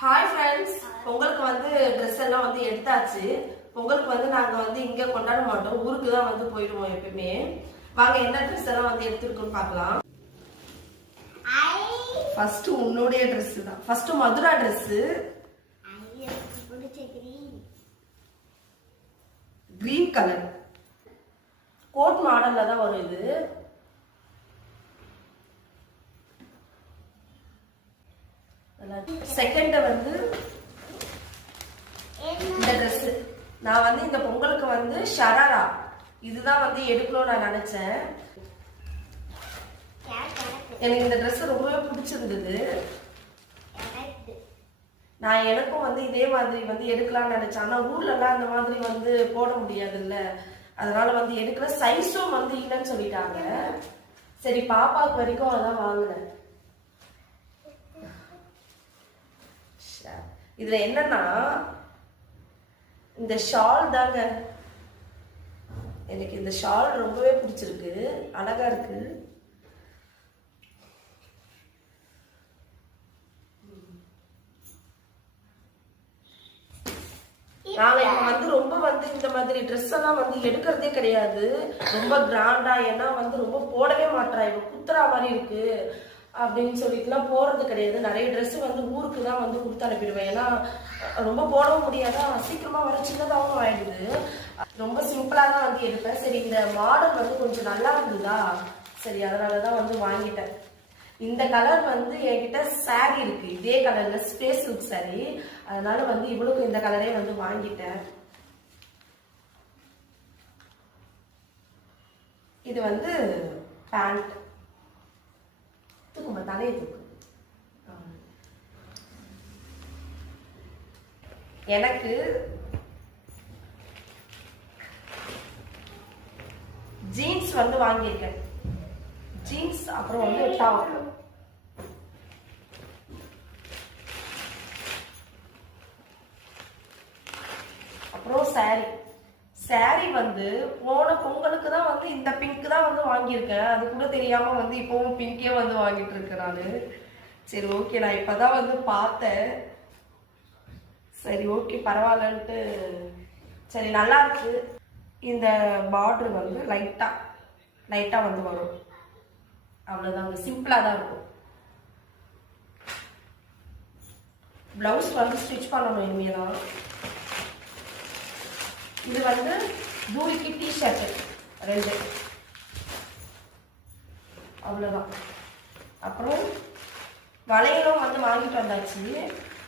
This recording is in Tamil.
ஹாய் ஃப்ரெண்ட்ஸ், பொங்கலுக்கு வந்து ட்ரெஸ் எல்லாம் வந்து எடுத்தாச்சு. பொங்கலுக்கு வந்து நாங்க வந்து இங்க கொண்டாட மாட்டோம், ஊருக்கு தான் வந்து போயிடுவோம் எப்பயுமே. வாங்க என்ன ட்ரெஸ் எல்லாம் வந்து எடுத்துருக்கோம் பார்க்கலாம். ஃபர்ஸ்ட் உன்னுடைய ட்ரெஸ் தான். First Mathura dress green colour coat மாடல்ல தான் வரும் இது. செகண்ட் வந்து இந்த ட்ரெஸ். நான் வந்து இந்த பொங்கலுக்கு வந்து ஷராரா இதுதான் வந்து எடுக்கணும்னு நான் நினைச்சேன். எனக்கு இந்த ட்ரெஸ் ரொம்பவே பிடிச்சிருந்தது. நான் எனக்கும் வந்து இதே மாதிரி வந்து எடுக்கலாம்னு நினைச்சேன். ஆனா ஊர்லலாம் அந்த மாதிரி வந்து போட முடியாதுல்ல, அதனால வந்து எடுக்கிற சைஸும் வந்து இல்லைன்னு சொல்லிட்டாங்க. சரி பாப்பாவுக்கு வரைக்கும் அதான் வாங்கினேன். இதுல என்னன்னா இந்த ஷால் தாங்க, எனக்கு இந்த ஷால் ரொம்பவே பிடிச்சிருக்கு, அழகா இருக்கு. நாங்க இப்ப வந்து ரொம்ப வந்து இந்த மாதிரி ட்ரெஸ் எல்லாம் வந்து எடுக்கிறதே கிடையாது, ரொம்ப கிராண்டா. ஏன்னா வந்து ரொம்ப போடவே மாட்டா, இப்ப குத்துறா மாதிரி இருக்கு அப்படின்னு சொல்லிட்டுலாம் போறது கிடையாது. நிறைய ட்ரெஸ் வந்து ஊருக்கு தான் வந்து கொடுத்து அனுப்பிடுவேன். ஏன்னா ரொம்ப போடவும் முடியாதா, சீக்கிரமா வர சின்னதாகவும் ஆயிடுது. ரொம்ப சிம்பிளா தான் வந்து எடுப்பேன். சரி இந்த மாடல் வந்து கொஞ்சம் நல்லா இருந்ததா, சரி அதனாலதான் வந்து வாங்கிட்டேன். இந்த கலர் வந்து என்கிட்ட சாரி இருக்கு, இதே கலர்ல ஸ்பேஸ் லுக் சாரி, அதனால வந்து இவளுக்கு இந்த கலரே வந்து வாங்கிட்டேன். இது வந்து பேண்ட். தூக்குமா, தலையை தூக்கு. எனக்கு ஜீன்ஸ் வந்து வாங்கியிருக்கேன். ஜீன்ஸ் அப்புறம் வந்து டாப். அப்புறம் சாரி. சாரி வந்து போன பொங்கலுக்கு தான் வந்து இந்த பிங்க் தான் வந்து வாங்கியிருக்கேன். அது கூட தெரியாம வந்து இப்பவும் பிங்கே வந்து வாங்கிட்டு இருக்கேன் நானு. சரி ஓகே, நான் இப்பதான் வந்து பார்த்தேன். சரி ஓகே பரவாயில்லன்ட்டு, சரி நல்லா இருக்கு. இந்த பார்டர் வந்து லைட்டா வந்து வரும், அவ்வளவுதாங்க, சிம்பிளா தான் இருக்கும். பிளவுஸ் வந்து ஸ்டிச் பண்ணணும் இனிமேதான். இது வந்து தூரிக்கு டிஷர்ட் 2, அவ்வளவுதான். அப்புறம் வளையலும் வந்து வாங்கிட்டு வந்தாச்சு.